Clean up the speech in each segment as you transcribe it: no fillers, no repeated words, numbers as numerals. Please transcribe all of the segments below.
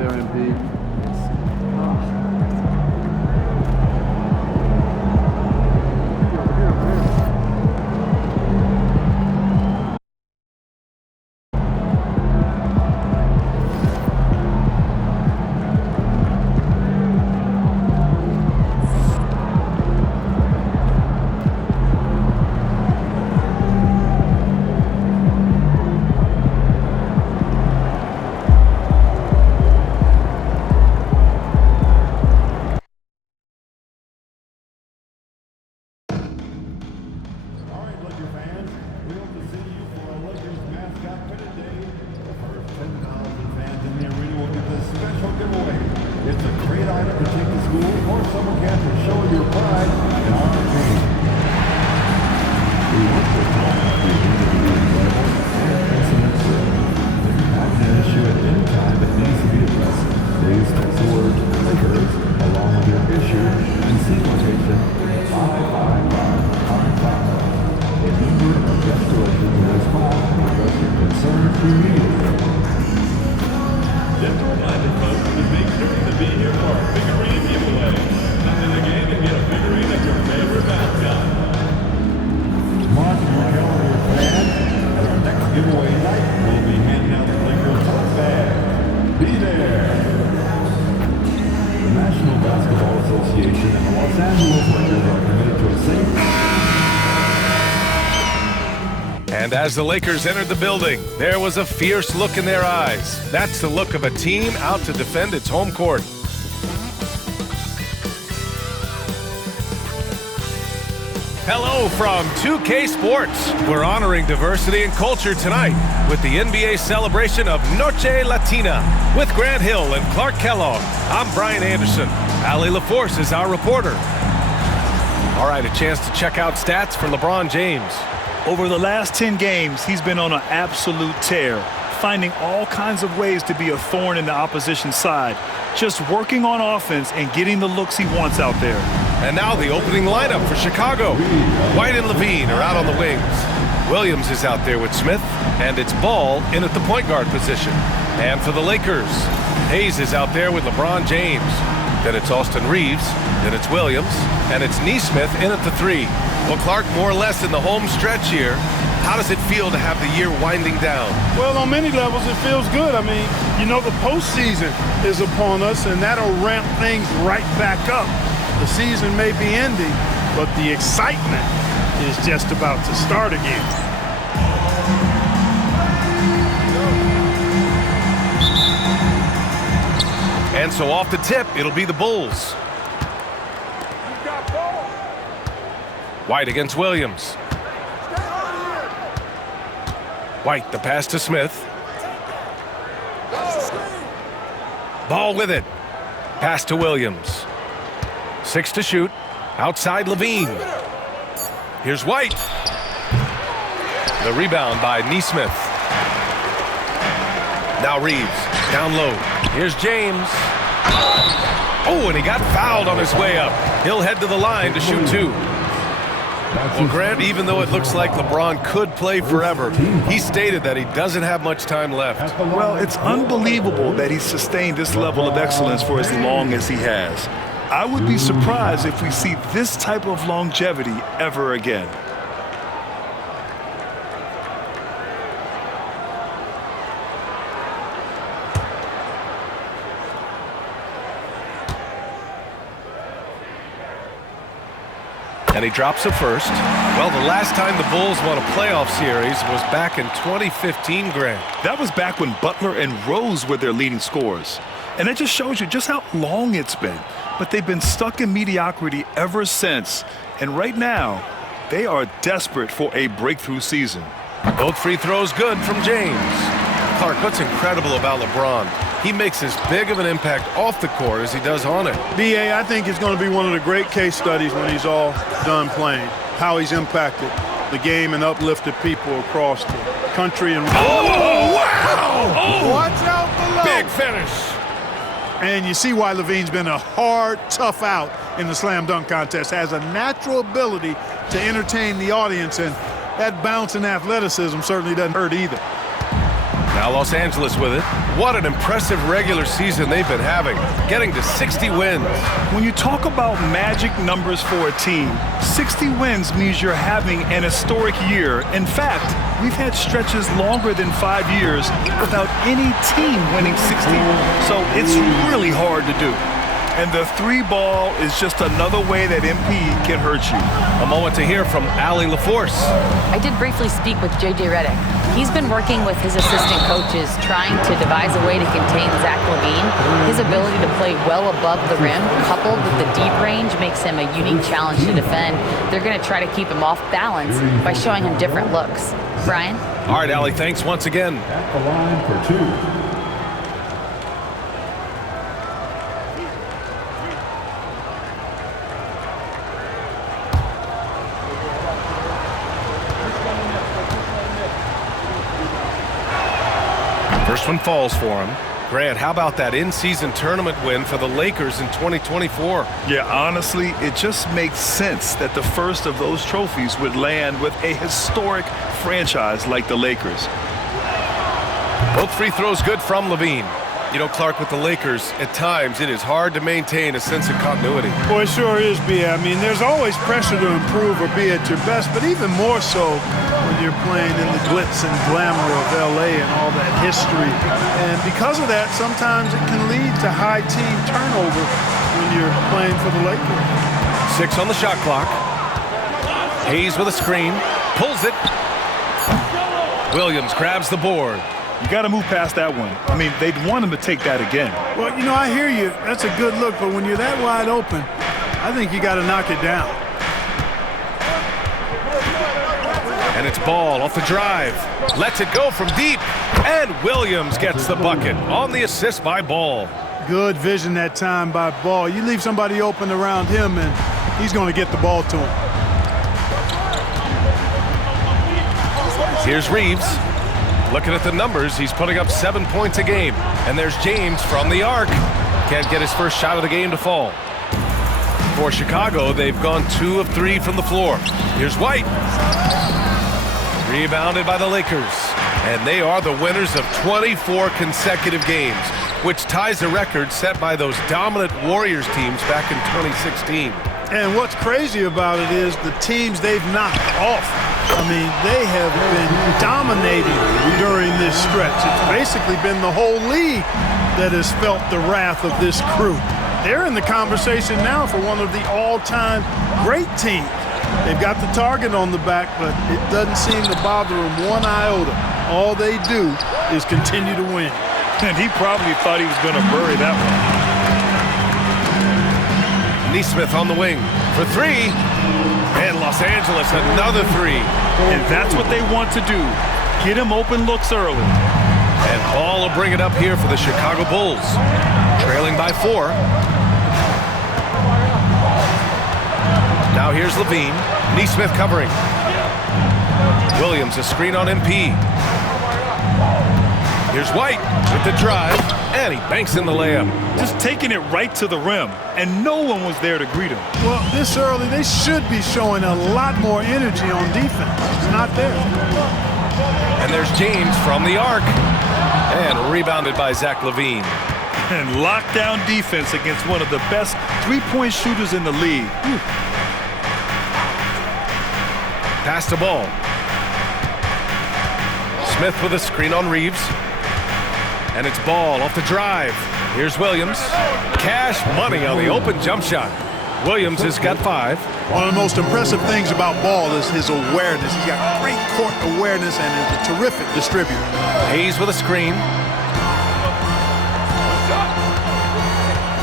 there, MP. It's a great item to take to school or summer camp to show your pride in our game. We want this time to be reliable and incident-free. If you have an issue at any time that needs to be addressed, please text the word Lakers along with your issue and seat location 55555. A member of guest relations will respond and address your concerns immediately. Just a reminder, folks, to make sure to be here for our figurine giveaway. Come to the game and get a figurine of your favorite mascot. Mark your calendar, fan. At our next giveaway night, we'll be handing out the Lakers tote bag. Be there. The National Basketball Association and the Los Angeles Lakers are committed to a safe. And as the Lakers entered the building, there was a fierce look in their eyes. That's the look of a team out to defend its home court. Hello from 2K Sports. We're honoring diversity and culture tonight with the NBA celebration of Noche Latina with Grant Hill and Clark Kellogg. I'm Brian Anderson. Allie LaForce is our reporter. All right, a chance to check out stats for LeBron James. Over the last 10 games, he's been on an absolute tear, finding all kinds of ways to be a thorn in the opposition's side, just working on offense and getting the looks he wants out there. And now the opening lineup for Chicago. White and Levine are out on the wings. Williams is out there with Smith, and it's Ball in at the point guard position. And for the Lakers, Hayes is out there with LeBron James. Then it's Austin Reeves, then it's Williams, and it's Nesmith in at the 3. Well, Clark, more or less in the home stretch here. How does it feel to have the year winding down? Well, on many levels, it feels good. I mean, you know, the postseason is upon us, and that'll ramp things right back up. The season may be ending, but the excitement is just about to start again. And so off the tip, it'll be the Bulls. White against Williams. White, the pass to Smith. Ball with it. Pass to Williams. 6 to shoot. Outside Levine. Here's White. The rebound by Nesmith. Now Reeves. Down low. Here's James. Oh, and he got fouled on his way up. He'll head to the line to shoot 2. Well, Grant, even though it looks like LeBron could play forever, he stated that he doesn't have much time left. Well, it's unbelievable that he's sustained this level of excellence for as long as he has. I would be surprised if we see this type of longevity ever again. And he drops it first. Well, the last time the Bulls won a playoff series was back in 2015, Grant. That was back when Butler and Rose were their leading scorers. And it just shows you just how long it's been. But they've been stuck in mediocrity ever since. And right now, they are desperate for a breakthrough season. Both free throws good from James. Clark, what's incredible about LeBron? He makes as big of an impact off the court as he does on it. B.A., I think it's going to be one of the great case studies when he's all done playing, how he's impacted the game and uplifted people across the country. And oh, wow! Oh, watch out below. Big finish. And you see why Levine's been a hard, tough out in the slam dunk contest. Has a natural ability to entertain the audience, and that bounce and athleticism certainly doesn't hurt either. Now Los Angeles with it. What an impressive regular season they've been having, getting to 60 wins. When you talk about magic numbers for a team, 60 wins means you're having an historic year. In fact, we've had stretches longer than 5 years without any team winning 60. So it's really hard to do. And the 3-ball is just another way that MP can hurt you. A moment to hear from Allie LaForce. I did briefly speak with J.J. Redick. He's been working with his assistant coaches, trying to devise a way to contain Zach LaVine. His ability to play well above the rim, coupled with the deep range, makes him a unique challenge to defend. They're going to try to keep him off balance by showing him different looks. Brian? All right, Allie, thanks once again. At the line for 2. First one falls for him. Grant, how about that in-season tournament win for the Lakers in 2024? Yeah, honestly, it just makes sense that the first of those trophies would land with a historic franchise like the Lakers. Both free throws good from LaVine. You know, Clark, with the Lakers, at times it is hard to maintain a sense of continuity. Boy, it sure is, B. I mean, there's always pressure to improve or be at your best, but even more so when you're playing in the glitz and glamour of L.A. and all that history. And because of that, sometimes it can lead to high team turnover when you're playing for the Lakers. 6 on the shot clock. Hayes with a screen. Pulls it. Williams grabs the board. You got to move past that one. I mean, they'd want him to take that again. Well, you know, I hear you. That's a good look, but when you're that wide open, I think you got to knock it down. And it's Ball off the drive. Lets it go from deep. And Williams gets the bucket on the assist by Ball. Good vision that time by Ball. You leave somebody open around him, and he's going to get the ball to him. Here's Reeves. Looking at the numbers, he's putting up 7 points a game. And there's James from the arc. Can't get his first shot of the game to fall. For Chicago, they've gone 2 of 3 from the floor. Here's White. Rebounded by the Lakers. And they are the winners of 24 consecutive games, which ties the record set by those dominant Warriors teams back in 2016. And what's crazy about it is the teams they've knocked off. I mean, they have been dominating during this stretch. It's basically been the whole league that has felt the wrath of this crew. They're in the conversation now for one of the all-time great teams. They've got the target on the back, but it doesn't seem to bother them one iota. All they do is continue to win. And he probably thought he was going to bury that one. Nesmith on the wing for 3. And Los Angeles, another 3. And that's what they want to do. Get him open looks early. And Ball will bring it up here for the Chicago Bulls. Trailing by 4. Now here's LaVine. Nesmith covering. Williams a screen on MP. Here's White with the drive. And he banks in the layup. Just taking it right to the rim. And no one was there to greet him. Well, this early, they should be showing a lot more energy on defense. It's not there. And there's James from the arc. And rebounded by Zach LaVine. And lockdown defense against one of the best three-point shooters in the league. Pass to Ball. Smith with a screen on Reeves. And it's Ball off the drive. Here's Williams. Cash money on the open jump shot. Williams has got 5. One of the most impressive things about Ball is his awareness. He's got great court awareness and is a terrific distributor. Hayes with a screen.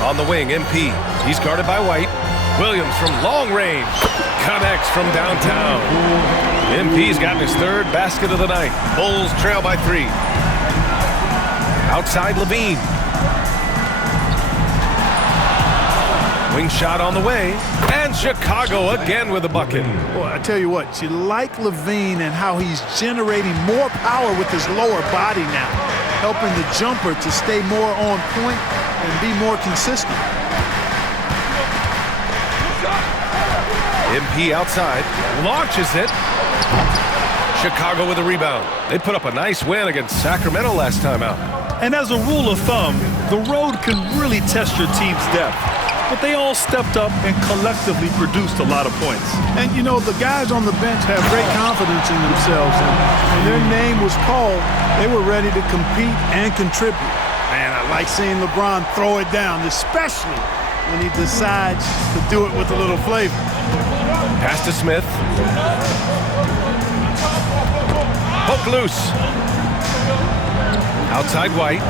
On the wing, MP. He's guarded by White. Williams from long range. Connects from downtown. MP's gotten his 3rd basket of the night. Bulls trail by 3. Outside LaVine. Wing shot on the way. And Chicago again with a bucket. Boy, I tell you what, you like LaVine and how he's generating more power with his lower body now, helping the jumper to stay more on point and be more consistent. MP outside, launches it. Chicago with a rebound. They put up a nice win against Sacramento last time out. And as a rule of thumb, the road can really test your team's depth. But they all stepped up and collectively produced a lot of points. And, you know, the guys on the bench have great confidence in themselves. And when their name was called, they were ready to compete and contribute. Man, I like seeing LeBron throw it down, especially when he decides to do it with a little flavor. Pass to Smith. Hook loose. Outside White.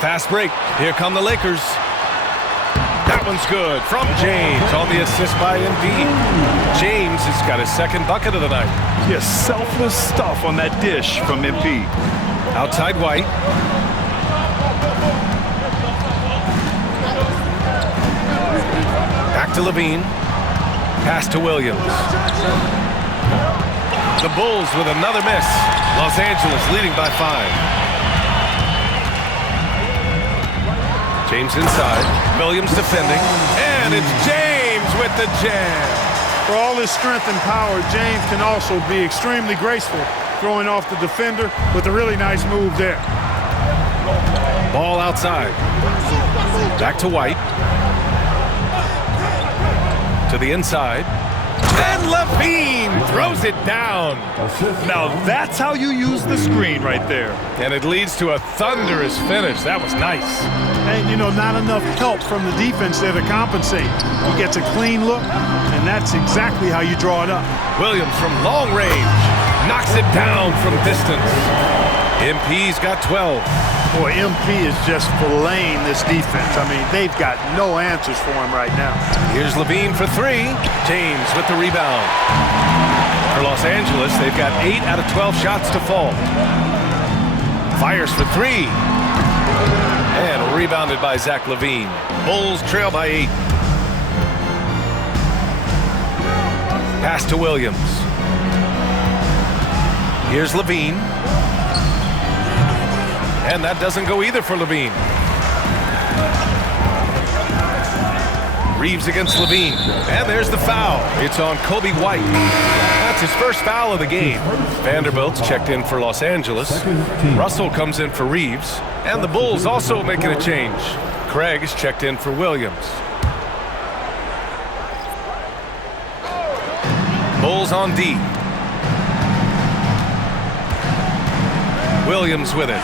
Fast break. Here come the Lakers. That one's good from James on the assist by Embiid. James has got his second bucket of the night. Yes, selfless stuff on that dish from Embiid. Outside White. Back to Levine. Pass to Williams. The Bulls with another miss. Los Angeles leading by 5. James inside. Williams defending. And it's James with the jam. For all his strength and power, James can also be extremely graceful, throwing off the defender with a really nice move there. Ball outside. Back to White. To the inside. And Levine throws it down. Now that's how you use the screen right there. And it leads to a thunderous finish. That was nice. And, you know, not enough help from the defense there to compensate. He gets a clean look, and that's exactly how you draw it up. Williams from long range knocks it down from distance. MP's got 12. Boy, MP is just filleting this defense. I mean, they've got no answers for him right now. Here's Levine for 3. James with the rebound. For Los Angeles, they've got 8 out of 12 shots to fall. Fires for 3. And rebounded by Zach Levine. Bulls trail by 8. Pass to Williams. Here's Levine. And that doesn't go either for Levine. Reeves against Levine. And there's the foul. It's on Kobe White. That's his first foul of the game. Vanderbilt's checked in for Los Angeles. Russell comes in for Reeves. And the Bulls also making a change. Craig is checked in for Williams. Bulls on D. Williams with it.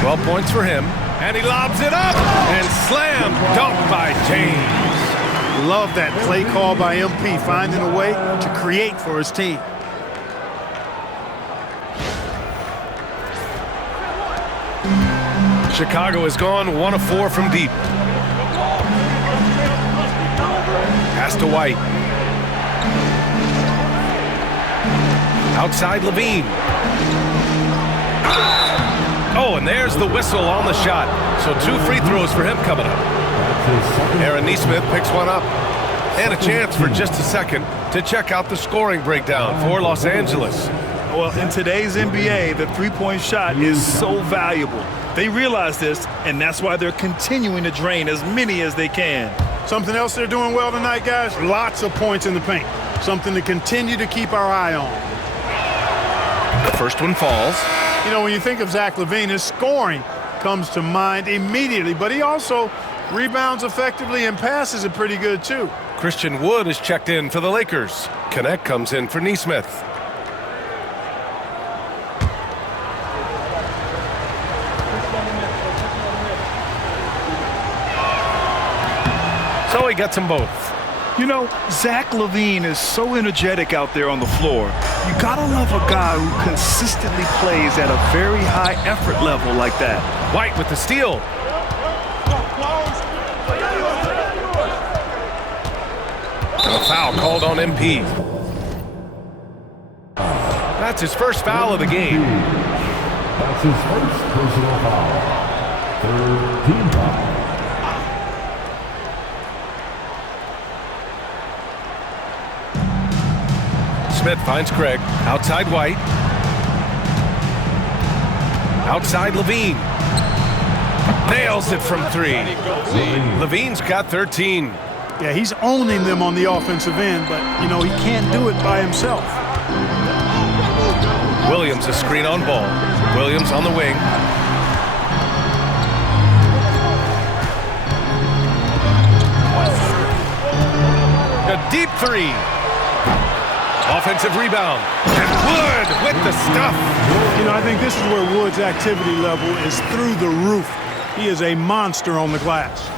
12 points for him. And he lobs it up. And slam dunk by James. Love that play call by MP, finding a way to create for his team. Chicago has gone 1 of 4 from deep. Pass to White. Outside Levine. Oh, and there's the whistle on the shot. So 2 free throws for him coming up. Aaron Nesmith picks one up. And a chance for just a second to check out the scoring breakdown for Los Angeles. Well, in today's NBA, the three-point shot is so valuable. They realize this, and that's why they're continuing to drain as many as they can. Something else they're doing well tonight, guys? Lots of points in the paint. Something to continue to keep our eye on. The first one falls. You know, when you think of Zach Levine, his scoring comes to mind immediately, but he also rebounds effectively and passes it pretty good, too. Christian Wood is checked in for the Lakers. Connect comes in for Nesmith. So he gets them both. You know, Zach Levine is so energetic out there on the floor. You gotta love a guy who consistently plays at a very high effort level like that. White with the steal. And a foul called on MP. That's his first foul of the game. That's his first personal foul. Third team foul. Smith finds Craig. Outside White. Outside Levine. Nails it from 3. Levine's got 13. Yeah, he's owning them on the offensive end, but, you know, he can't do it by himself. Williams a screen on ball. Williams on the wing. A deep three. Offensive rebound. And Wood with the stuff. You know, I think this is where Wood's activity level is through the roof. He is a monster on the glass.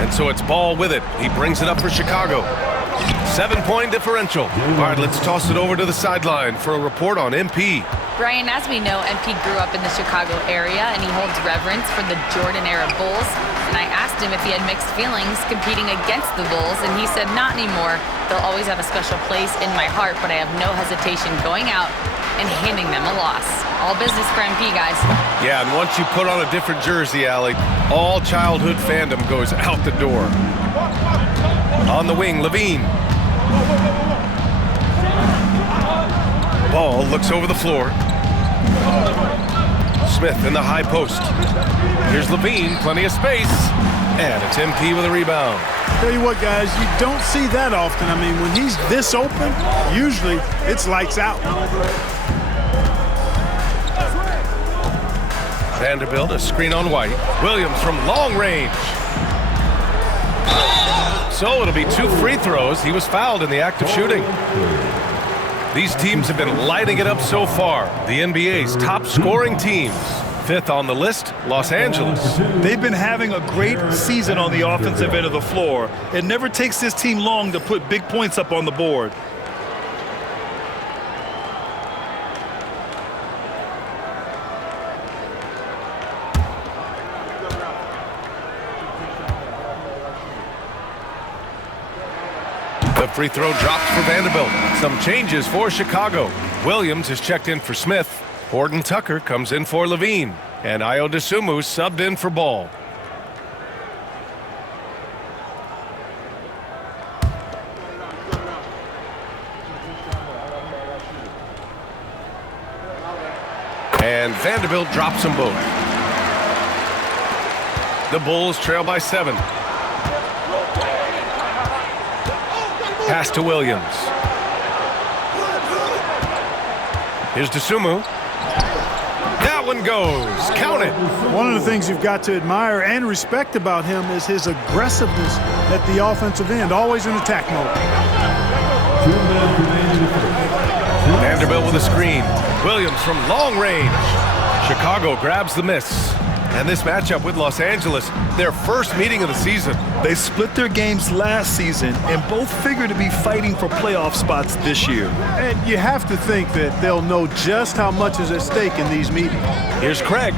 And so it's Ball with it. He brings it up for Chicago. 7-point differential. All right, let's toss it over to the sideline for a report on MP. Brian, as we know, MP grew up in the Chicago area, and he holds reverence for the Jordan-era Bulls. And I asked him if he had mixed feelings competing against the Bulls, and he said not anymore. They'll always have a special place in my heart, but I have no hesitation going out and handing them a loss. All business for MP, guys. Yeah, and once you put on a different jersey, Allie, all childhood fandom goes out the door. On the wing, Levine. Ball looks over the floor. Smith in the high post. Here's Levine, plenty of space. And it's MP with a rebound. Tell you what, guys, you don't see that often. I mean, when he's this open, usually it's lights out. Vanderbilt, a screen on White. Williams from long range. So it'll be 2 free throws. He was fouled in the act of shooting. These teams have been lighting it up so far. The NBA's top scoring teams. 5th on the list, Los Angeles. They've been having a great season on the offensive end of the floor. It never takes this team long to put big points up on the board. The free throw drops for Vanderbilt. Some changes for Chicago. Williams is checked in for Smith. Horton Tucker comes in for Levine. And Ayo Dosunmu subbed in for Ball. And Vanderbilt drops them both. The Bulls trail by 7. Pass to Williams. Here's Dosunmu. That one goes. Count it. One of the things you've got to admire and respect about him is his aggressiveness at the offensive end, always in attack mode. Vanderbilt with a screen. Williams from long range. Chicago grabs the miss. And this matchup with Los Angeles, their first meeting of the season. They split their games last season and both figure to be fighting for playoff spots this year. And you have to think that they'll know just how much is at stake in these meetings. Here's Craig.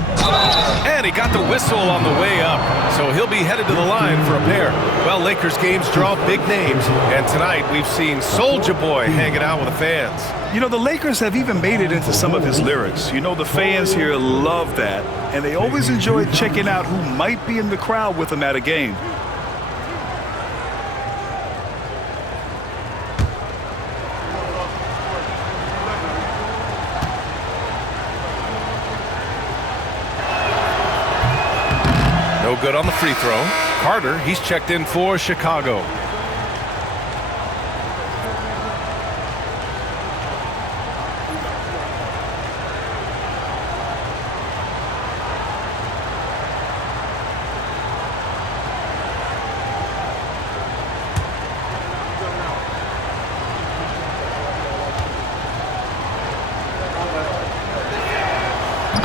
And he got the whistle on the way up. So he'll be headed to the line for a pair. Well, Lakers games draw big names. And tonight we've seen Soulja Boy hanging out with the fans. You know, the Lakers have even made it into some of his lyrics. You know, the fans here love that. And they always enjoy checking out who might be in the crowd with him at a game. No good on the free throw. Carter, he's checked in for Chicago.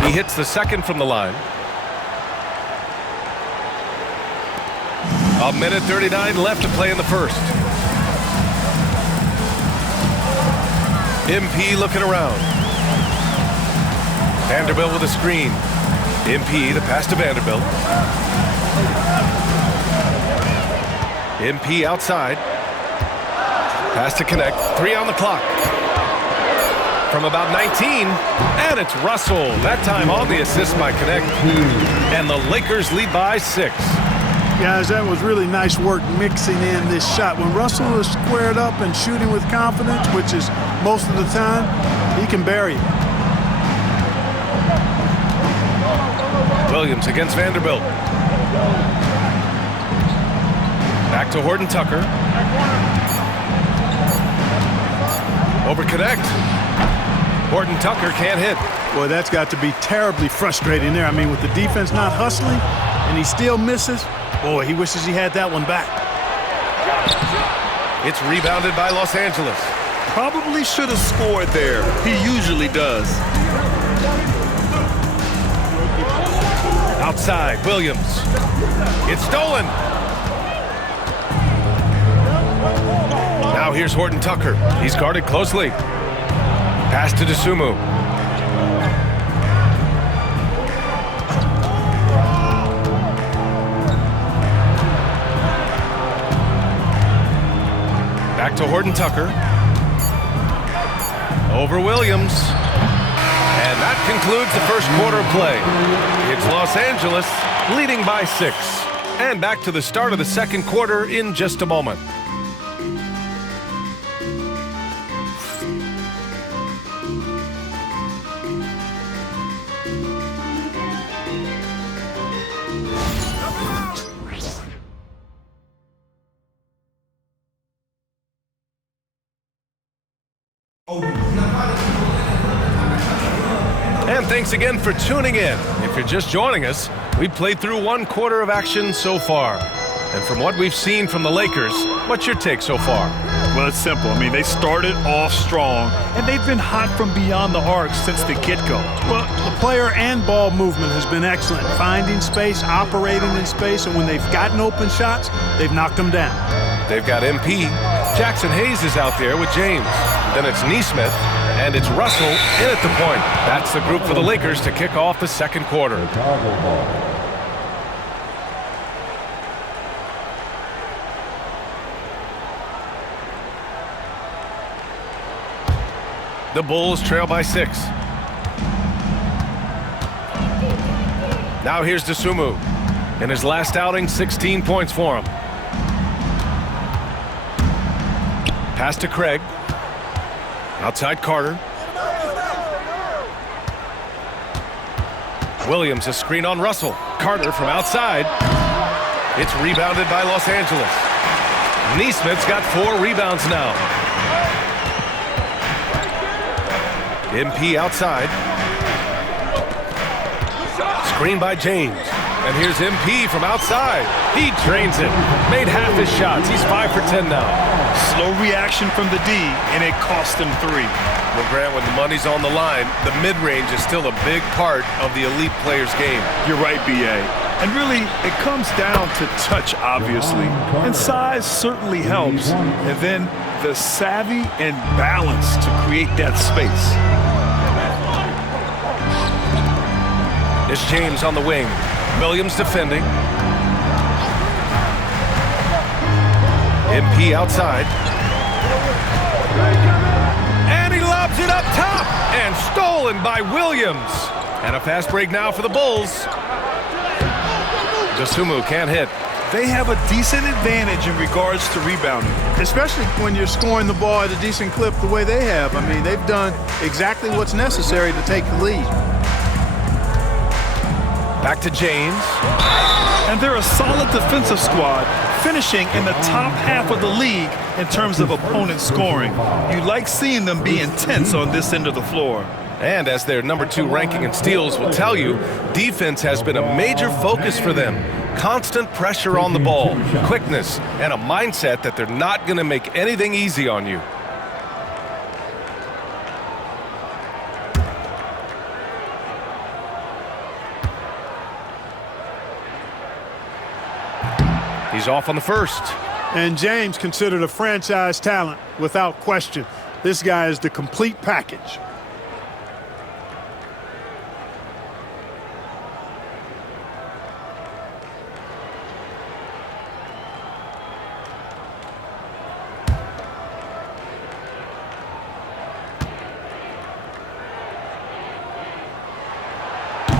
He hits the second from the line. A minute 39 left to play in the first. MP looking around. Vanderbilt with a screen. MP, the pass to Vanderbilt. MP outside. Pass to connect. 3 on the clock. From about 19, and it's Russell. That time on the assist by Connect. And the Lakers lead by 6. Guys, that was really nice work mixing in this shot. When Russell is squared up and shooting with confidence, which is most of the time, he can bury it. Williams against Vanderbilt. Back to Horton Tucker. Over connect. Horton Tucker can't hit. Boy, that's got to be terribly frustrating there. I mean, with the defense not hustling and he still misses, boy, he wishes he had that one back. It's rebounded by Los Angeles. Probably should have scored there. He usually does. Outside, Williams. It's stolen. Now here's Horton Tucker. He's guarded closely. Pass to Dosunmu. Back to Horton Tucker. Over Williams. And that concludes the first quarter of play. It's Los Angeles leading by 6. And back to the start of the second quarter in just a moment. And thanks again for tuning in. If you're just joining us, we've played through one quarter of action so far. And from what we've seen from the Lakers, what's your take so far? Well, it's simple. I mean, they started off strong, and they've been hot from beyond the arc since the get-go. Well, the player and ball movement has been excellent. Finding space, operating in space, and when they've gotten open shots, they've knocked them down. They've got MP. Jackson Hayes is out there with James. Then it's Nesmith, and it's Russell in at the point. That's the group for the Lakers to kick off the second quarter. Chicago ball. The Bulls trail by 6. Now here's Dosunmu. In his last outing, 16 points for him. Pass to Craig. Outside Carter. Williams, a screen on Russell. Carter from outside. It's rebounded by Los Angeles. Nesmith's got 4 rebounds now. MP outside. Screen by James. And here's MP from outside. He drains it. Made half his shots. He's 5 for 10 now. Slow reaction from the D, and it cost him 3. Well, Grant, when the money's on the line, the mid-range is still a big part of the elite player's game. You're right, B.A. And really, it comes down to touch, obviously. And size certainly helps. And then the savvy and balance to create that space. It's James on the wing. Williams defending. MP outside. And he lobs it up top. And stolen by Williams. And a fast break now for the Bulls. Dosunmu can't hit. They have a decent advantage in regards to rebounding. Especially when you're scoring the ball at a decent clip the way they have. I mean, they've done exactly what's necessary to take the lead. Back to James. And they're a solid defensive squad, finishing in the top half of the league in terms of opponent scoring. You like seeing them be intense on this end of the floor. And as their number 2 ranking in steals will tell you, defense has been a major focus for them. Constant pressure on the ball, quickness, and a mindset that they're not going to make anything easy on you. He's off on the first. And James considered a franchise talent without question. This guy is the complete package.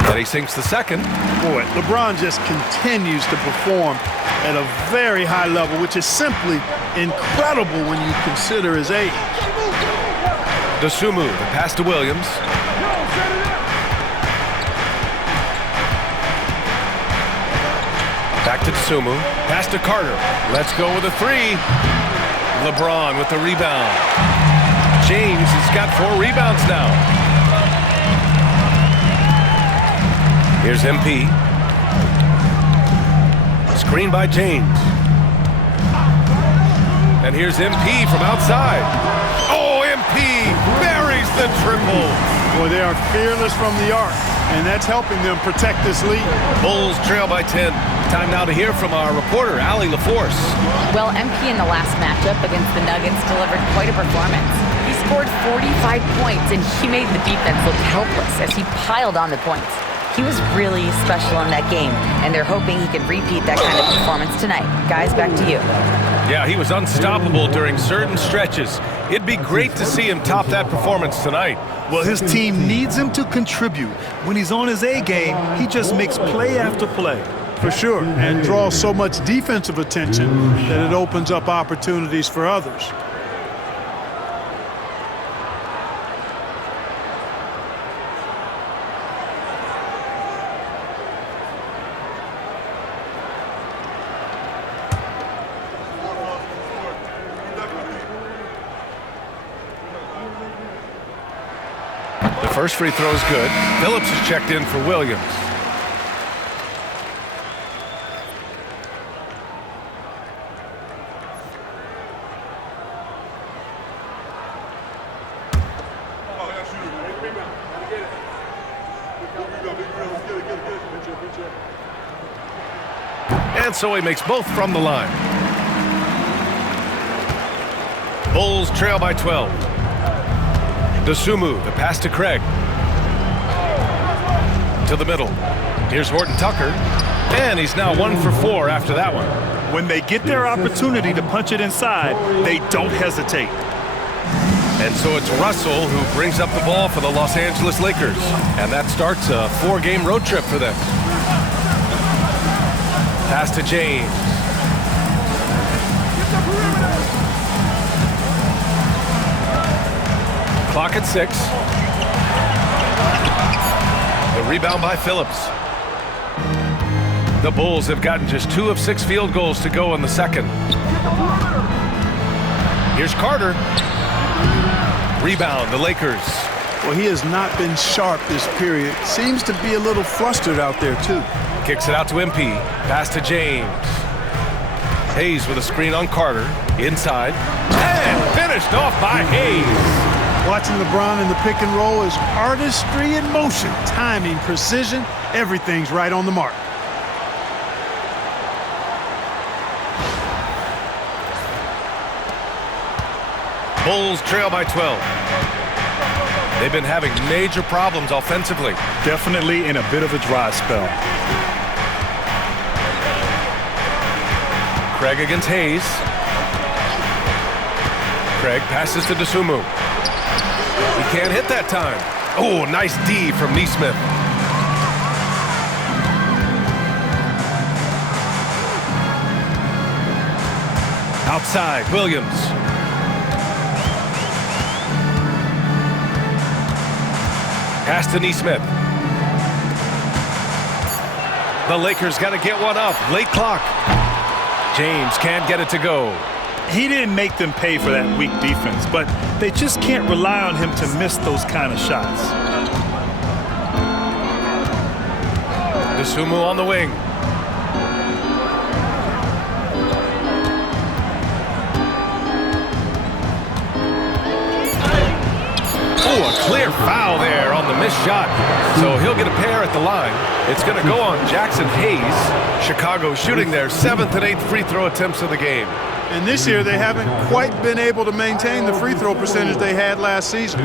And he sinks the second. Boy, LeBron just continues to perform at a very high level, which is simply incredible when you consider his age. Dosunmu, the pass to Williams. Back to Tsumu. Pass to Carter. Let's go with a three. LeBron with the rebound. James has got 4 rebounds now. Here's MP. Screen by James. And here's MP from outside. Oh, MP buries the triple. Boy, they are fearless from the arc, and that's helping them protect this lead. Bulls trail by 10. Time now to hear from our reporter, Allie LaForce. Well, MP in the last matchup against the Nuggets delivered quite a performance. He scored 45 points, and he made the defense look helpless as he piled on the points. He was really special in that game, and they're hoping he can repeat that kind of performance tonight. Guys, back to you. Yeah, he was unstoppable during certain stretches. It'd be great to see him top that performance tonight. Well, his team needs him to contribute. When he's on his A game, he just makes play after play. For sure, and draws so much defensive attention that it opens up opportunities for others. The first free throw is good. Phillips is checked in for Williams. And so he makes both from the line. Bulls trail by 12. Tsumu, the pass to Craig. To the middle. Here's Horton Tucker. And he's now 1 for 4 after that one. When they get their opportunity to punch it inside, they don't hesitate. And so it's Russell who brings up the ball for the Los Angeles Lakers. And that starts a 4-game road trip for them. Pass to James. Clock at 6. The rebound by Phillips. The Bulls have gotten just 2 of 6 field goals to go in the second. Here's Carter. Rebound, the Lakers. Well, he has not been sharp this period. Seems to be a little flustered out there, too. Kicks it out to MP. Pass to James. Hayes with a screen on Carter. Inside. And finished off by Hayes. Watching LeBron in the pick and roll is artistry in motion. Timing, precision, everything's right on the mark. Bulls trail by 12. They've been having major problems offensively. Definitely in a bit of a dry spell. Craig against Hayes. Craig passes to Tsumu. He can't hit that time. Oh, nice D from Neesmith. Outside, Williams. Pass to Neesmith. The Lakers got to get one up. Late clock. James can't get it to go. He didn't make them pay for that weak defense, but they just can't rely on him to miss those kind of shots. Tsumu on the wing. Oh, a clear foul there on the missed shot. So he'll get a pair at the line. It's going to go on Jackson Hayes. Chicago shooting their 7th and 8th free throw attempts of the game. And this year, they haven't quite been able to maintain the free throw percentage they had last season.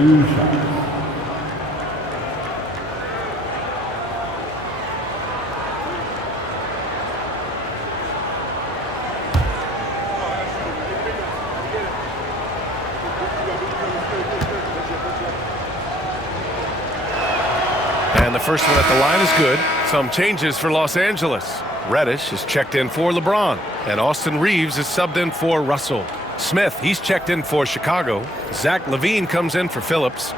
And the first one at the line is good. Some changes for Los Angeles. Reddish is checked in for LeBron, and Austin Reeves is subbed in for Russell. Smith, he's checked in for Chicago. Zach LaVine comes in for Phillips.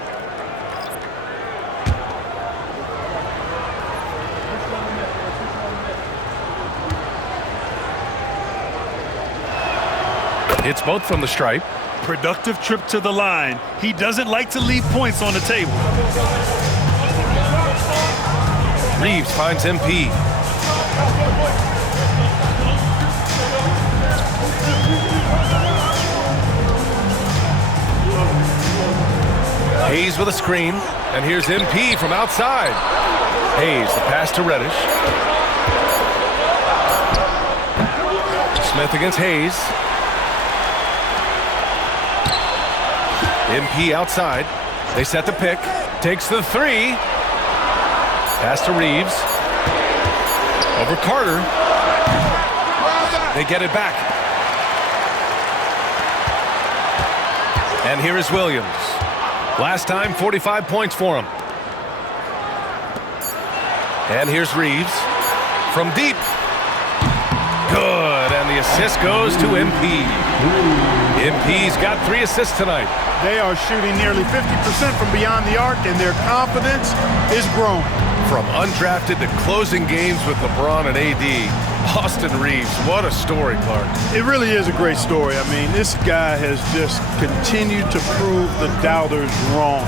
Hits both from the stripe. Productive trip to the line. He doesn't like to leave points on the table. Reeves finds MP. Hayes with a screen, and here's MP from outside. Hayes, the pass to Reddish. Smith against Hayes. MP outside. They set the pick. Takes the three. Pass to Reeves. Over Carter. They get it back. And here is Williams. Last time, 45 points for him. And here's Reeves. From deep. Good. And the assist goes to MP. MP's got 3 assists tonight. They are shooting nearly 50% from beyond the arc, and their confidence is growing. From undrafted to closing games with LeBron and AD, Austin Reeves, what a story, Clark. It really is a great story. I mean, this guy has just continued to prove the doubters wrong.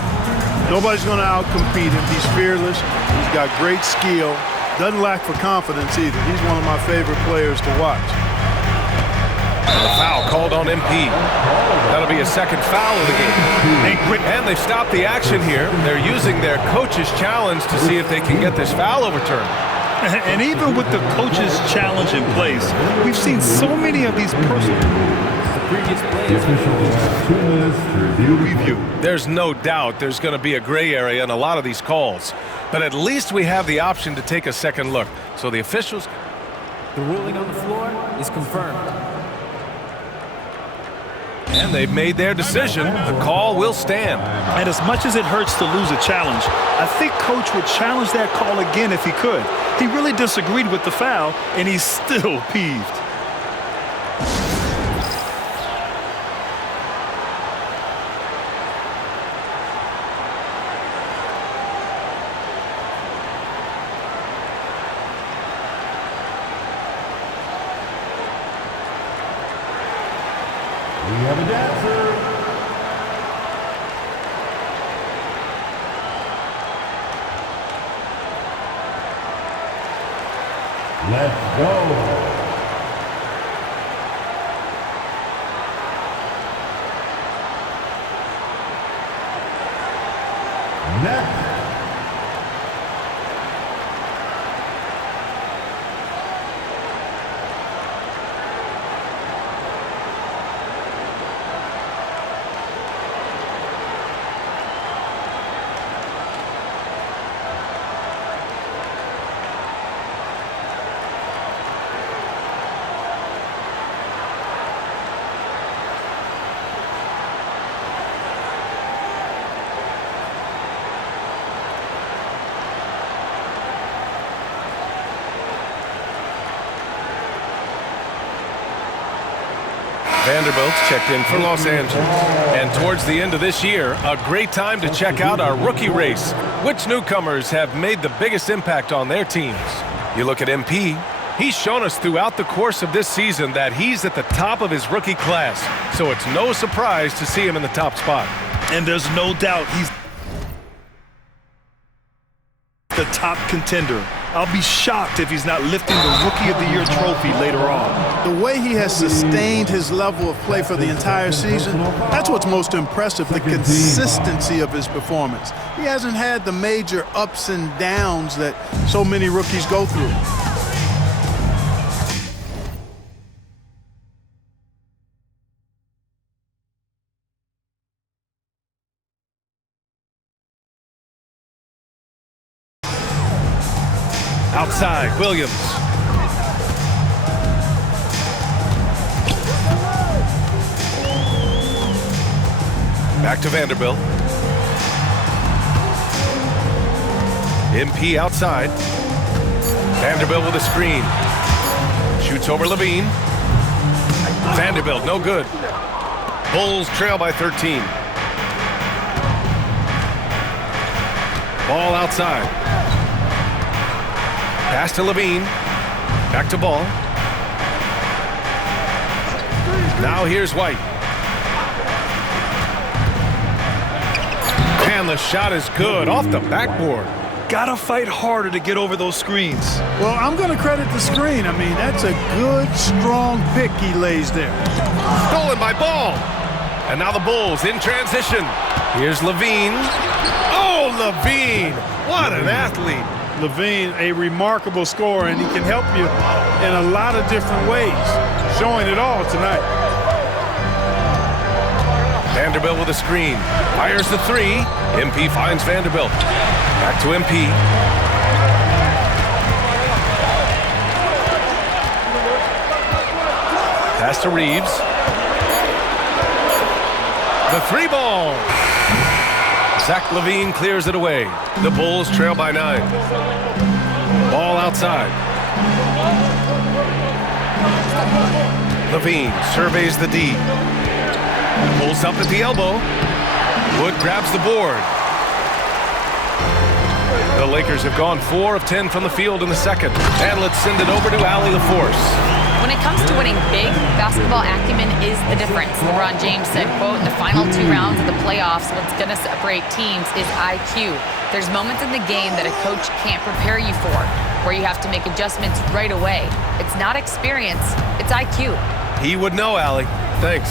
Nobody's going to outcompete him. He's fearless. He's got great skill. Doesn't lack for confidence either. He's one of my favorite players to watch. And the foul called on MP. That'll be a second foul of the game. And they've stopped the action here. They're using their coach's challenge to see if they can get this foul overturned. And even with the coach's challenge in place, we've seen so many of these personal The official will have 2 minutes to review. There's no doubt there's going to be a gray area in a lot of these calls. But at least we have the option to take a second look. So the officials... The ruling on the floor is confirmed. And they've made their decision. The call will stand. And as much as it hurts to lose a challenge, I think Coach would challenge that call again if he could. He really disagreed with the foul, and he's still peeved. We have a dancer. Let's go. Next. Vanderbilt's checked in for Los Angeles. And towards the end of this year, a great time to check out our rookie race. Which newcomers have made the biggest impact on their teams? You look at MP. He's shown us throughout the course of this season that he's at the top of his rookie class. So it's no surprise to see him in the top spot. And there's no doubt he's the top contender. I'll be shocked if he's not lifting the Rookie of the Year trophy later on. The way he has sustained his level of play for the entire season, that's what's most impressive, the consistency of his performance. He hasn't had the major ups and downs that so many rookies go through. Outside, Williams. Back to Vanderbilt. MP outside. Vanderbilt with a screen. Shoots over Levine. Vanderbilt, no good. Bulls trail by 13. Ball outside. Pass to Levine. Back to Ball. Now here's White. And the shot is good off the backboard. Gotta fight harder to get over those screens. Well, I'm going to credit the screen. I mean, that's a good, strong pick he lays there. Stolen by Ball. And now the Bulls in transition. Here's Levine. Oh, Levine! What an athlete. Levine, a remarkable scorer, and he can help you in a lot of different ways. Showing it all tonight. Vanderbilt with a screen. Fires the three. MP finds Vanderbilt. Back to MP. Pass to Reeves. The three ball. Zach Levine clears it away. The Bulls trail by 9. Ball outside. Levine surveys the D. Pulls up at the elbow. Wood grabs the board. The Lakers have gone 4 of 10 from the field in the second. And let's send it over to Allie LaForce. When it comes to winning big, basketball acumen is the difference. LeBron James said, quote, "In the final 2 rounds of the playoffs, what's going to separate teams is IQ. There's moments in the game that a coach can't prepare you for, where you have to make adjustments right away. It's not experience, it's IQ." He would know, Allie. Thanks.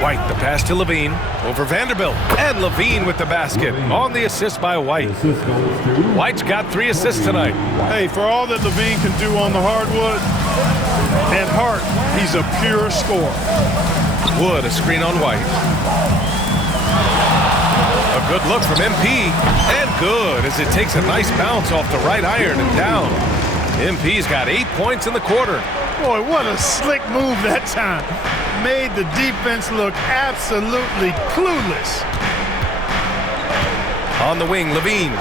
White, the pass to Levine. Over Vanderbilt. And Levine with the basket. On the assist by White. White's got 3 assists tonight. Hey, for all that Levine can do on the hardwood, at heart, he's a pure scorer. Wood, a screen on White. A good look from MP. And good as it takes a nice bounce off the right iron and down. MP's got 8 points in the quarter. Boy, what a slick move that time. Made the defense look absolutely clueless. On the wing, Levine.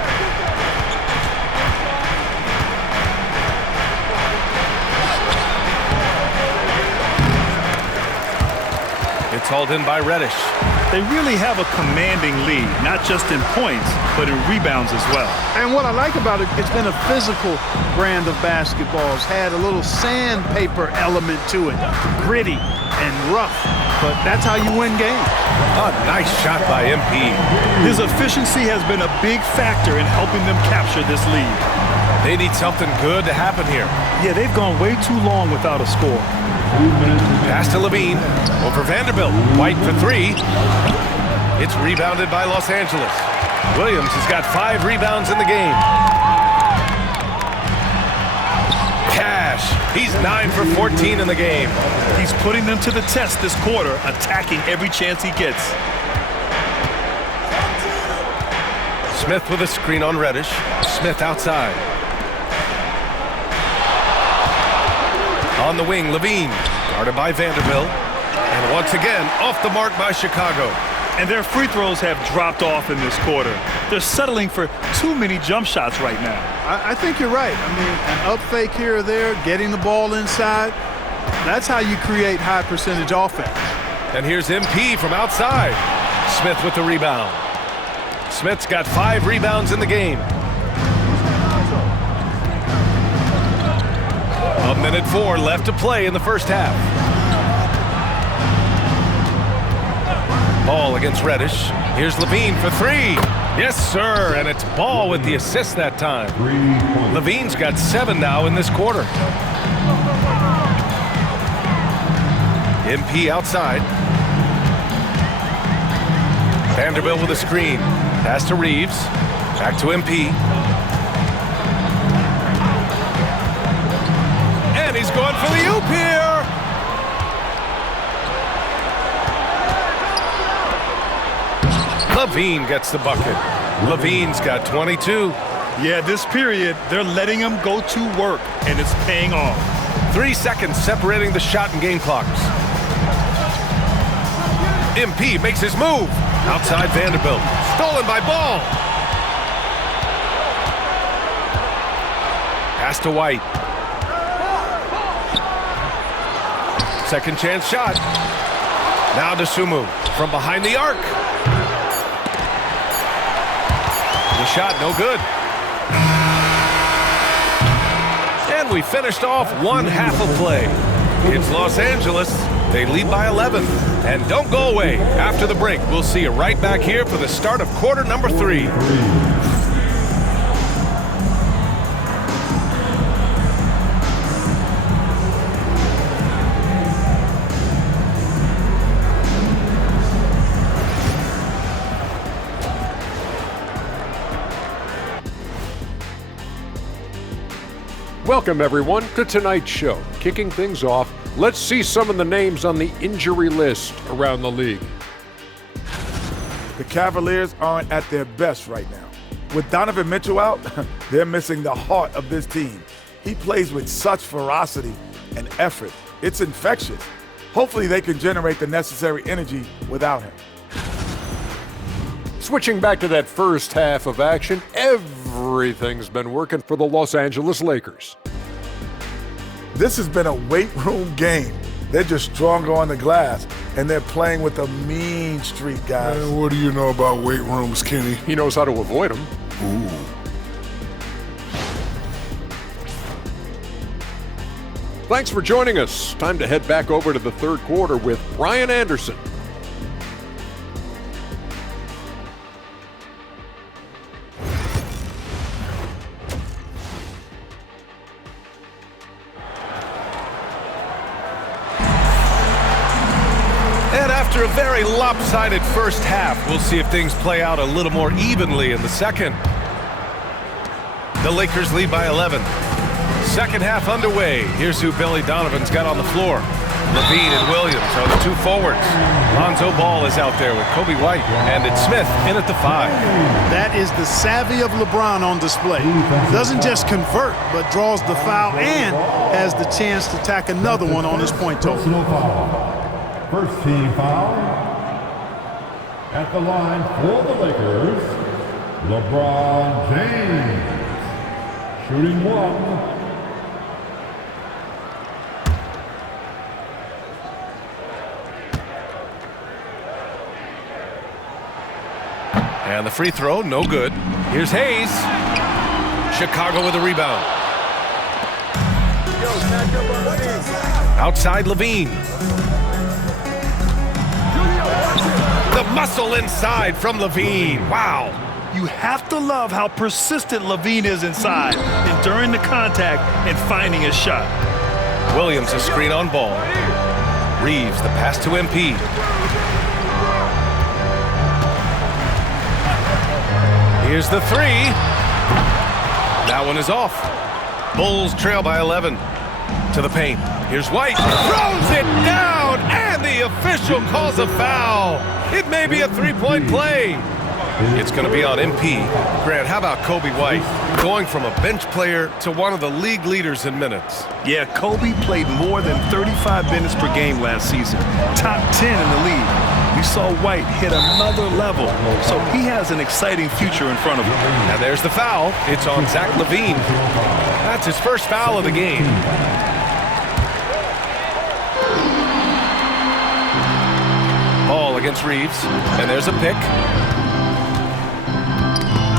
It's hauled in by Reddish. They really have a commanding lead, not just in points, but in rebounds as well. And what I like about it, it's been a physical brand of basketball. It's had a little sandpaper element to it. Gritty and rough, but that's how you win games. A nice shot by MP. His efficiency has been a big factor in helping them capture this lead. They need something good to happen here. Yeah, they've gone way too long without a score. Pass to Levine. Over Vanderbilt. White for 3. It's rebounded by Los Angeles. Williams has got 5 rebounds in the game. Cash. He's 9 for 14 in the game. He's putting them to the test this quarter, attacking every chance he gets. Smith with a screen on Reddish. Smith outside. On the wing, Levine. Guarded by Vanderbilt. And once again, off the mark by Chicago. And their free throws have dropped off in this quarter. They're settling for too many jump shots right now. I think you're right. I mean, an up fake here or there, getting the ball inside, that's how you create high percentage offense. And here's MP from outside. Smith with the rebound. Smith's got 5 rebounds in the game. 1:04 left to play in the first half. Ball against Reddish. Here's Levine for 3. Yes, sir, and it's Ball with the assist that time. Levine's got 7 now in this quarter. MP outside. Vanderbilt with a screen. Pass to Reeves. Back to MP. And he's going for the oop here. Levine gets the bucket. Levine's got 22. Yeah, this period, they're letting him go to work, and it's paying off. 3 seconds separating the shot and game clocks. MP makes his move. Outside Vanderbilt. Stolen by Ball. Pass to White. Second chance shot. Now to Sumu from behind the arc. The shot no good. And we finished off one half of play. It's Los Angeles They lead by 11. And don't go away. After the break, we'll see you right back here for the start of quarter number 3. Welcome, everyone, to tonight's show. Kicking things off, let's see some of the names on the injury list around the league. The Cavaliers aren't at their best right now. With Donovan Mitchell out, they're missing the heart of this team. He plays with such ferocity and effort. It's infectious. Hopefully they can generate the necessary energy without him. Switching back to that first half of action, everything's been working for the Los Angeles Lakers. This has been a weight room game. They're just stronger on the glass, and they're playing with a mean streak, guys. Man, what do you know about weight rooms, Kenny? He knows how to avoid them. Ooh. Thanks for joining us. Time to head back over to the third quarter with Brian Anderson. After a very lopsided first half, we'll see if things play out a little more evenly in the second. The Lakers lead by 11. Second half underway. Here's who Billy Donovan's got on the floor. Levine and Williams are the two forwards. Lonzo Ball is out there with Kobe White, and it's Smith in at the 5. That is the savvy of LeBron on display. Doesn't just convert, but draws the foul and has the chance to tack another one on his point total. Personal foul. First team foul. At the line for the Lakers, LeBron James. Shooting 1. And the free throw, no good. Here's Hayes. Chicago with a rebound. Outside Levine. The muscle inside from Levine. Wow. You have to love how persistent Levine is inside, enduring the contact and finding his shot. Williams a screen on Ball. Reeves the pass to MP. Here's the 3. That one is off. Bulls trail by 11. To the paint. Here's White. Throws it down, and the official calls a foul. It may be a three-point play. It's going to be on MP. Grant, how about Kobe White going from a bench player to one of the league leaders in minutes? Yeah, Kobe played more than 35 minutes per game last season. Top 10 in the league. We saw White hit another level, so he has an exciting future in front of him. And there's the foul. It's on Zach Levine. That's his first foul of the game. Ball against Reeves, and there's a pick.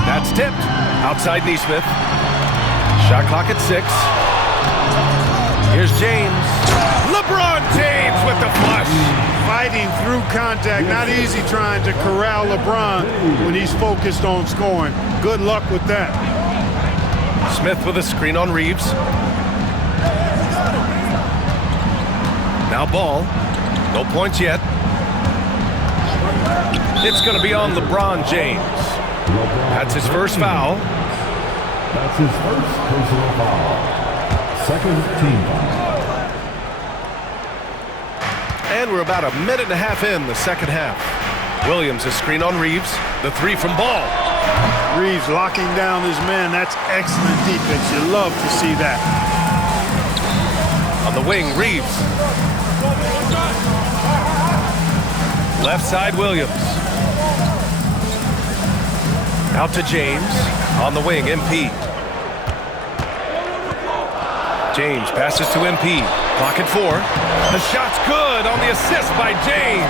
That's tipped. Outside Neesmith. Shot clock at 6. Here's James. LeBron James with the flush. Fighting through contact, not easy trying to corral LeBron when he's focused on scoring. Good luck with that. Smith with a screen on Reeves. Now Ball. No points yet. It's going to be on LeBron James. That's his first foul. That's his first personal foul. Second team foul. And we're about a minute and a half in the second half. Williams a screen on Reeves. The 3 from Ball. Reeves locking down his man. That's excellent defense. You love to see that. On the wing, Reeves. Left side, Williams. Out to James. On the wing, MP. James passes to MP. Clock at 4. The shot's good on the assist by James.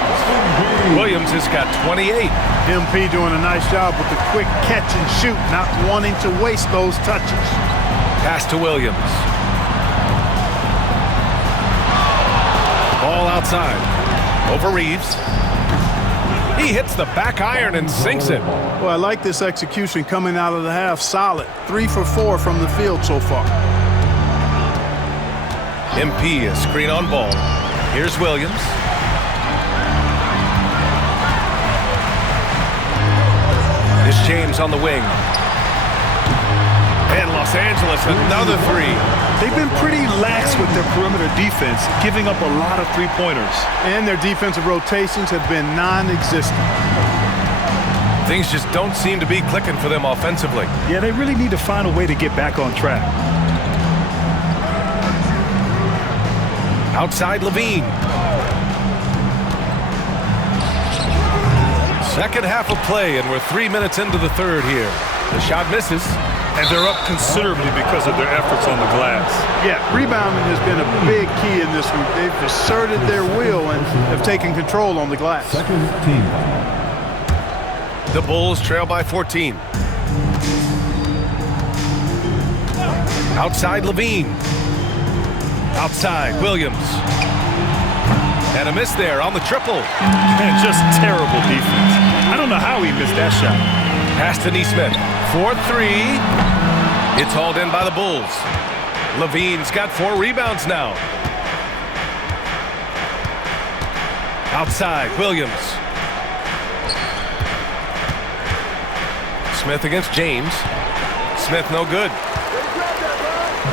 Williams has got 28. MP doing a nice job with the quick catch and shoot, not wanting to waste those touches. Pass to Williams. Ball out outside. Over Reeves. He hits the back iron and sinks it. Well, I like this execution coming out of the half. Solid. 3 for 4 from the field so far. MP a screen on ball. Here's Williams. It's James on the wing. And Los Angeles, another three. They've been pretty lax with their perimeter defense, giving up a lot of three-pointers. And their defensive rotations have been non-existent. Things just don't seem to be clicking for them offensively. Yeah, they really need to find a way to get back on track. Outside Levine. Second half of play, and we're 3 minutes into the third here. The shot misses. And they're up considerably because of their efforts on the glass. Yeah, rebounding has been a big key in this one. They've asserted their will and have taken control on the glass. Second team. The Bulls trail by 14. Outside Levine. Outside Williams. And a miss there on the triple. And just terrible defense. I don't know how he missed that shot. Pass to Neesmith. 4-3. It's hauled in by the Bulls. Levine's got 4 rebounds now. Outside, Williams. Smith against James. Smith no good.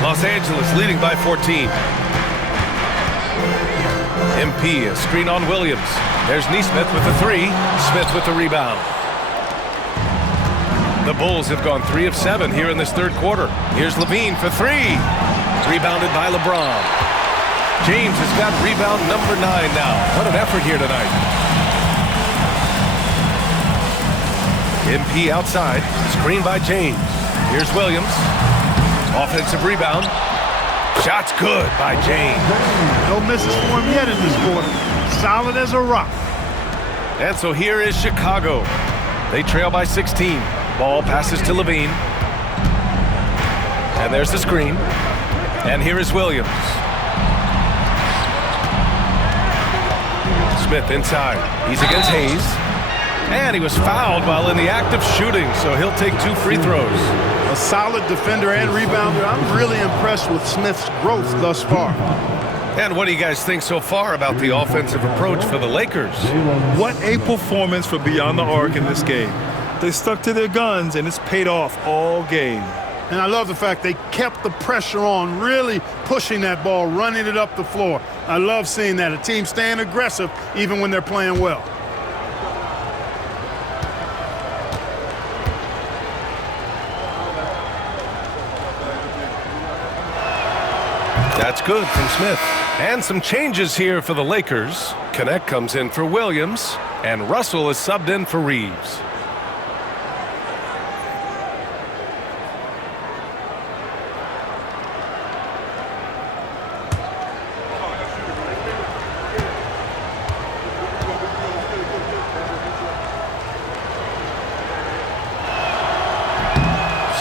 Los Angeles leading by 14. MP a screen on Williams. There's Neesmith with the 3. Smith with the rebound. The Bulls have gone 3 of 7 here in this third quarter. Here's Levine for 3. Rebounded by LeBron. James has got rebound number 9 now. What an effort here tonight. MP outside. Screen by James. Here's Williams. Offensive rebound. Shot's good by James. No misses for him yet in this quarter. Solid as a rock. And so here is Chicago. They trail by 16. Ball passes to Levine. And there's the screen. And here is Williams. Smith inside. He's against Hayes. And he was fouled while in the act of shooting, so he'll take 2 free throws. A solid defender and rebounder. I'm really impressed with Smith's growth thus far. And what do you guys think so far about the offensive approach for the Lakers? What a performance for beyond the arc in this game. They stuck to their guns, and it's paid off all game. And I love the fact they kept the pressure on, really pushing that ball, running it up the floor. I love seeing that. A team staying aggressive even when they're playing well. That's good from Smith. And some changes here for the Lakers. Connect comes in for Williams, and Russell is subbed in for Reeves.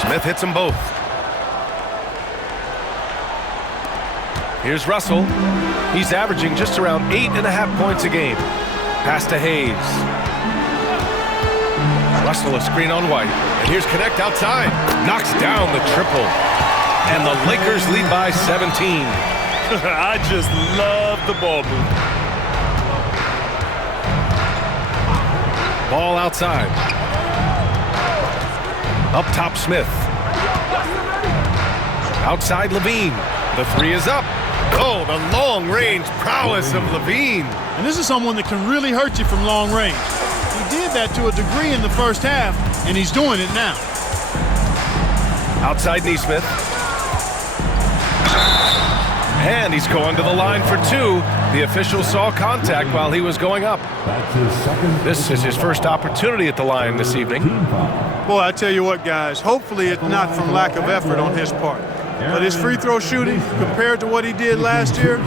Smith hits them both. Here's Russell. He's averaging just around 8.5 points a game. Pass to Hayes. Russell a screen on White. And here's Connect outside. Knocks down the triple. And the Lakers lead by 17. I just love the ball movement. Ball outside. Up top Smith. Outside Levine. The 3 is up. Oh, the long-range prowess of Levine. And this is someone that can really hurt you from long range. He did that to a degree in the first half, and he's doing it now. Outside Neesmith. And he's going to the line for 2. The official saw contact while he was going up. That's his second. This is his first opportunity at the line this evening. Boy, I tell you what, guys, hopefully it's not from lack of effort on his part. But his free throw shooting, compared to what he did last year,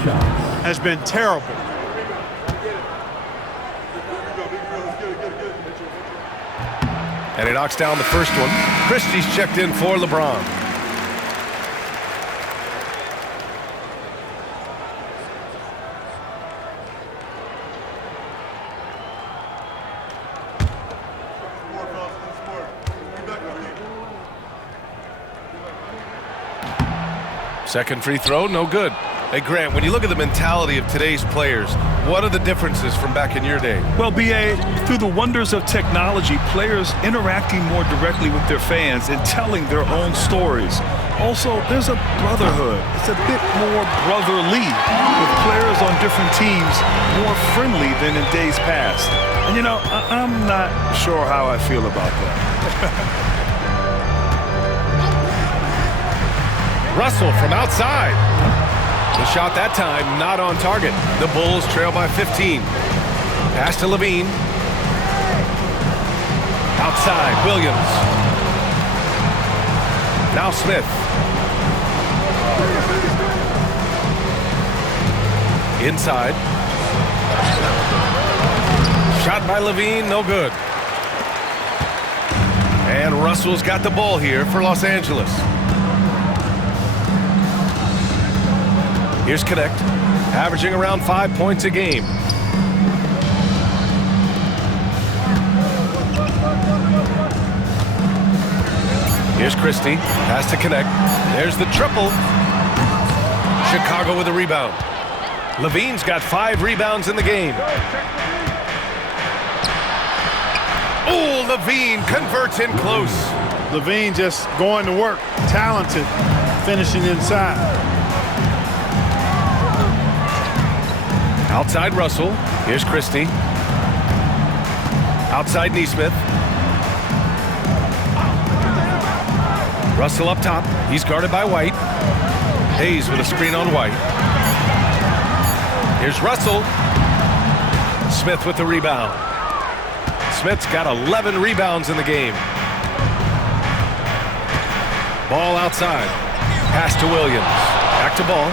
has been terrible. And he knocks down the first one. Christie's checked in for LeBron. Second free throw, no good. Hey, Grant, when you look at the mentality of today's players, what are the differences from back in your day? Well, B.A., through the wonders of technology, players interacting more directly with their fans and telling their own stories. Also, there's a brotherhood. It's a bit more brotherly, with players on different teams more friendly than in days past. And, you know, I'm not sure how I feel about that. Russell from outside. The shot that time not on target. The Bulls trail by 15. Pass to Levine. Outside, Williams. Now Smith. Inside. Shot by Levine, no good. And Russell's got the ball here for Los Angeles. Here's Connect, averaging around 5 points a game. Here's Christie, pass to Connect. There's the triple. Chicago with a rebound. Levine's got 5 rebounds in the game. Oh, Levine converts in close. Levine just going to work, talented, finishing inside. Outside Russell. Here's Christie. Outside Neesmith. Russell up top. He's guarded by White. Hayes with a screen on White. Here's Russell. Smith with the rebound. Smith's got 11 rebounds in the game. Ball outside. Pass to Williams. Back to Ball.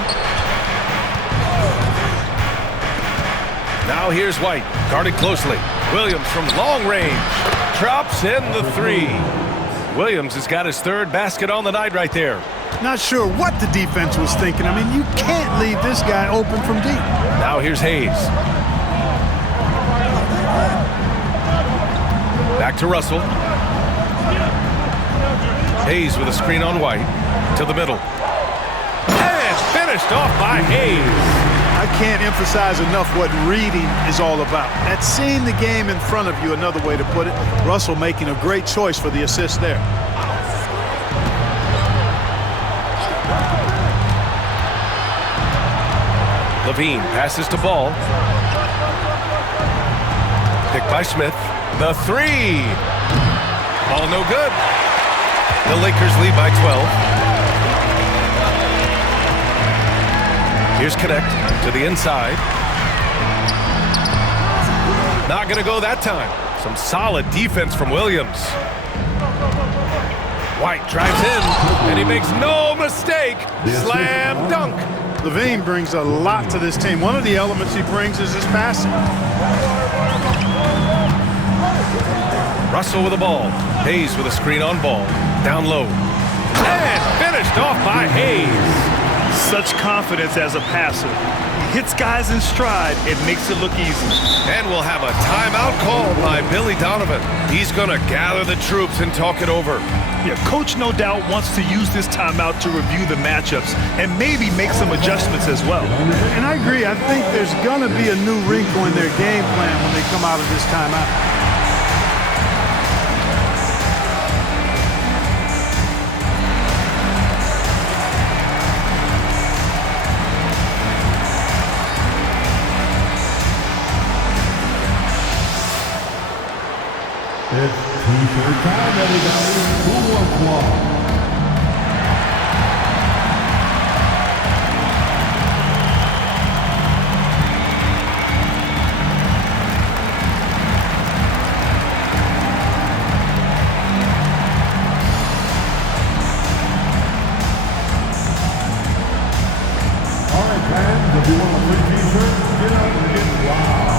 Now here's White, guarded closely. Williams from long range, drops in the 3. Williams has got his 3rd basket on the night right there. Not sure what the defense was thinking. I mean, you can't leave this guy open from deep. Now here's Hayes. Back to Russell. Hayes with a screen on White, to the middle. And finished off by Hayes. I can't emphasize enough what reading is all about. That's seeing the game in front of you, another way to put it. Russell making a great choice for the assist there. Levine passes to Ball. Picked by Smith. The 3. Ball no good. The Lakers lead by 12. Here's Connect to the inside. Not going to go that time. Some solid defense from Williams. White drives in, and he makes no mistake. Slam dunk. Levine brings a lot to this team. One of the elements he brings is his passing. Russell with the ball. Hayes with a screen on Ball. Down low. And finished off by Hayes. Such confidence as a passer. He hits guys in stride and makes it look easy. And we'll have a timeout called by Billy Donovan. He's going to gather the troops and talk it over. Yeah, Coach no doubt wants to use this timeout to review the matchups and maybe make some adjustments as well. And I agree. I think there's going to be a new wrinkle in their game plan when they come out of this timeout. It's T-shirt time, everybody. Who wants one? All right, fans, if you want a free T-shirt, get out and get wild.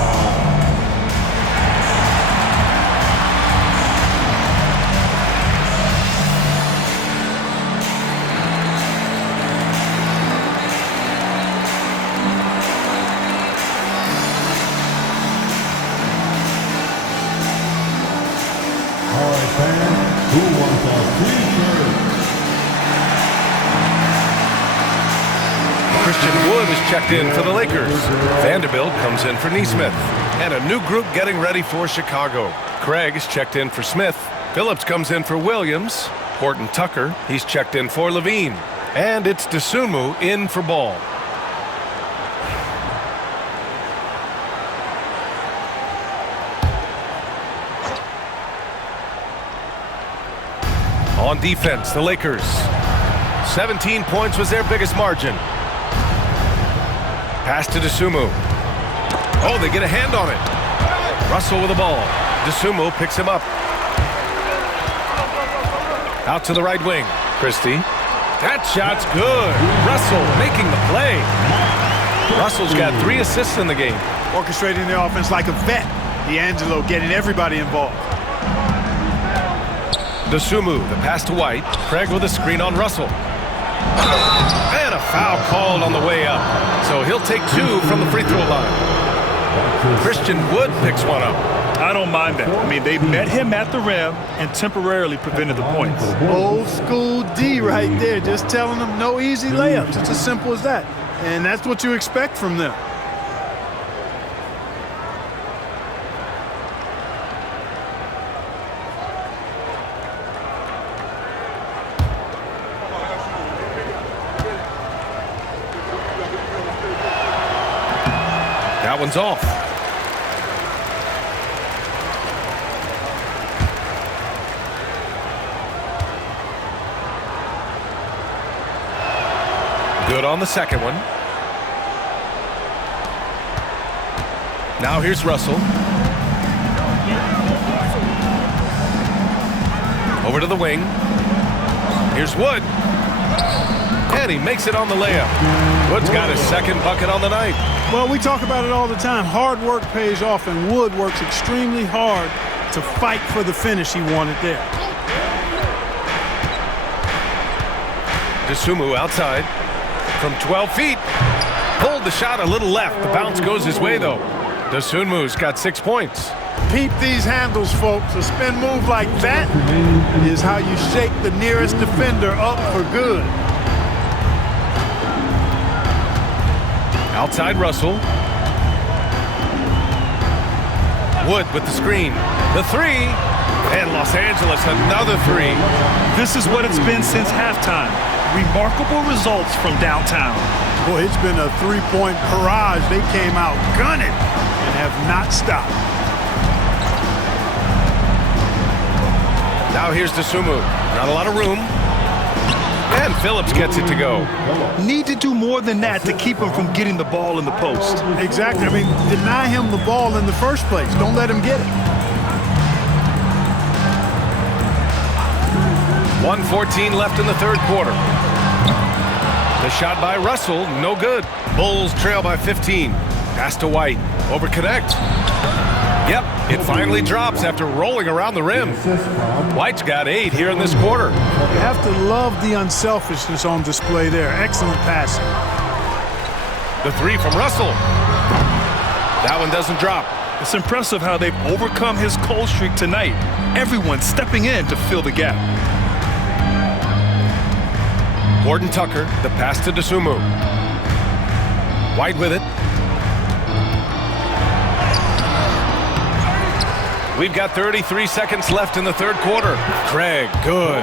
Who wants a T-shirt? Christian Wood is checked in for the Lakers. Vanderbilt comes in for Neesmith. And a new group getting ready for Chicago. Craig is checked in for Smith. Phillips comes in for Williams. Horton Tucker, he's checked in for Levine. And it's Dosunmu in for Ball. On defense, the Lakers. 17 points was their biggest margin. Pass to Dosunmu. Oh, they get a hand on it. Russell with the ball. Dosunmu picks him up. Out to the right wing. Christie. That shot's good. Russell making the play. Russell's got 3 assists in the game. Orchestrating the offense like a vet. D'Angelo getting everybody involved. Dosunmu, the pass to White. Craig with a screen on Russell. And a foul called on the way up. So he'll take 2 from the free throw line. Christian Wood picks one up. I don't mind that. I mean, they met him at the rim and temporarily prevented the points. Old school D right there, just telling them no easy layups. It's as simple as that. And that's what you expect from them. That one's off. Good on the second one. Now here's Russell. Over to the wing. Here's Wood. And he makes it on the layup. Wood's got his second bucket on the night. Well, we talk about it all the time. Hard work pays off, and Wood works extremely hard to fight for the finish he wanted there. Dosunmu outside from 12 feet. Pulled the shot a little left. The bounce goes his way, though. Dosunmu's got 6 points. Peep these handles, folks. A spin move like that is how you shake the nearest defender up for good. Outside Russell. Wood with the screen. The 3. And Los Angeles another 3. This is what it's been since halftime. Remarkable results from downtown. Boy, it's been a 3-point barrage. They came out gunning and have not stopped. Now here's Dosunmu. Not a lot of room. And Phillips gets it to go. Need to do more than that to keep him from getting the ball in the post. Exactly. I mean, deny him the ball in the first place. Don't let him get it. 1:14 left in the third quarter. The shot by Russell, no good. Bulls trail by 15. Pass to White. Over connect. Yep, it finally drops after rolling around the rim. White's got 8 here in this quarter. You have to love the unselfishness on display there. Excellent passing. The 3 from Russell. That one doesn't drop. It's impressive how they've overcome his cold streak tonight. Everyone stepping in to fill the gap. Horton Tucker, the pass to Dosunmu. White with it. We've got 33 seconds left in the third quarter. Craig, good.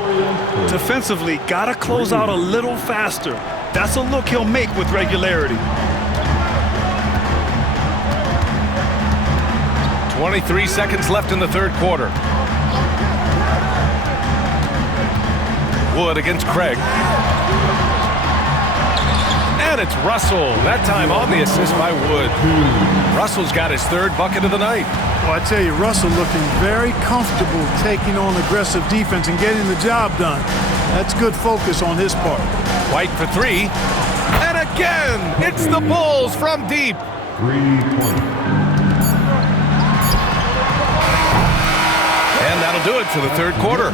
Defensively, gotta close out a little faster. That's a look he'll make with regularity. 23 seconds left in the third quarter. Wood against Craig. And it's Russell. That time on the assist by Wood. Russell's got his 3rd bucket of the night. Well, I tell you, Russell looking very comfortable taking on aggressive defense and getting the job done. That's good focus on his part. White for 3. And again, it's the Bulls from deep. 3-point. And that'll do it for the third quarter.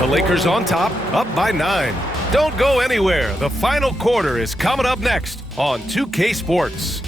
The Lakers on top, up by 9. Don't go anywhere. The final quarter is coming up next on 2K Sports.